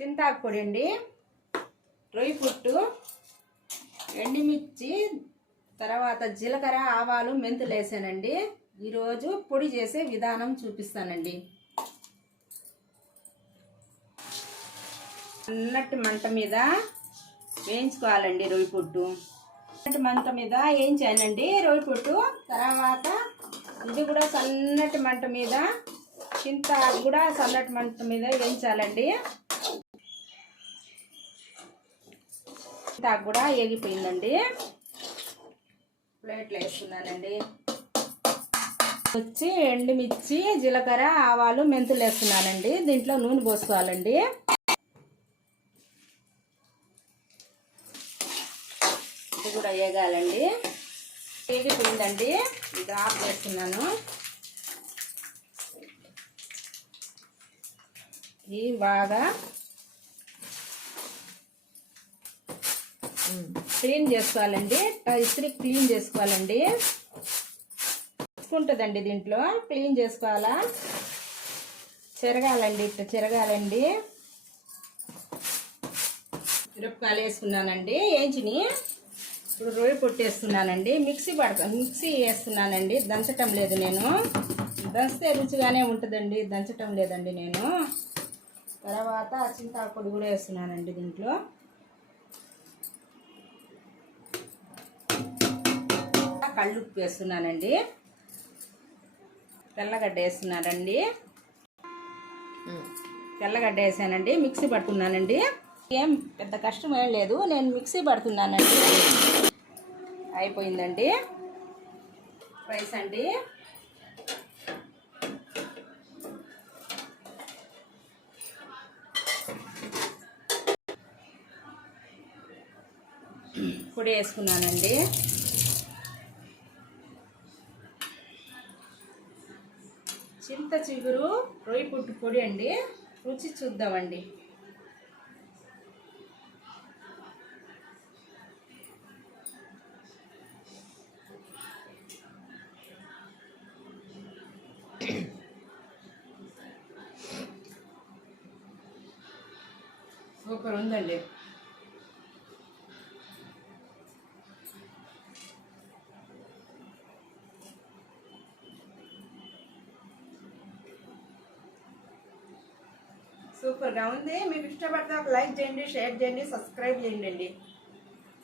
చింతాకు పొడి అండి, రొయ్యి పుట్టు, ఎండుమిర్చి, తర్వాత జీలకర్ర, ఆవాలు, మెంతులు వేసానండి. ఈరోజు పొడి చేసే విధానం చూపిస్తానండి. సన్నటి మంట మీద వేయించుకోవాలండి రొయ్యి పుట్టు. సన్నటి మంట మీద వేయించానండి రొయ్యి పుట్టు. తర్వాత ఇది కూడా సన్నటి మంట మీద, చింతాకు కూడా సన్నటి మంట మీద వేయించాలండి. చింతాకు కూడా ఏగిపోయిందండి. ప్లేట్లో వేస్తున్నానండి. వచ్చి ఎండుమిర్చి, జీలకర్ర, ఆవాలు, మెంతులు వేస్తున్నానండి. దీంట్లో నూనె పోసుకోవాలండి. ఇది కూడా వేగాలండి. వేగిపోయిందండి. ఇది ఆఫ్ చేస్తున్నాను. ఇది బాగా క్లీన్ చేసుకోవాలండి. ఇస్త్రీ క్లీన్ చేసుకోవాలండి. ఉంటుందండి దీంట్లో, క్లీన్ చేసుకోవాలా. చెరగాలండి, ఇట్లా చెరగాలండి. మిరపకాయలు వేసుకున్నానండి వేయించిని. ఇప్పుడు రొయ్యి పొట్టేస్తున్నానండి. మిక్సీ వేస్తున్నానండి. దంచటం లేదు నేను. దంచితే రుచిగానే ఉంటుందండి, దంచటం లేదండి నేను. తర్వాత చింతాకు పొడి కూడా వేస్తున్నానండి దీంట్లో. కళ్ళుప్పు వేస్తున్నానండి. తెల్లగడ్డ వేస్తున్నానండి. తెల్లగడ్డ వేసానండి. మిక్సీ పట్టుకున్నానండి. ఏం పెద్ద కష్టం ఏం లేదు, నేను మిక్సీ పడుతున్నానండి. అయిపోయిందండి. రైస్ అండి. పొడి వేసుకున్నానండి. చింత చిగురు రొయ్యి పుట్టు పొడి అండి. రుచి చూద్దామండి. సూపర్ ఉందండి. సూపర్గా ఉంది. మీకు ఇష్టపడితే ఒక లైక్ చేయండి, షేర్ చేయండి, సబ్స్క్రైబ్ చేయండి.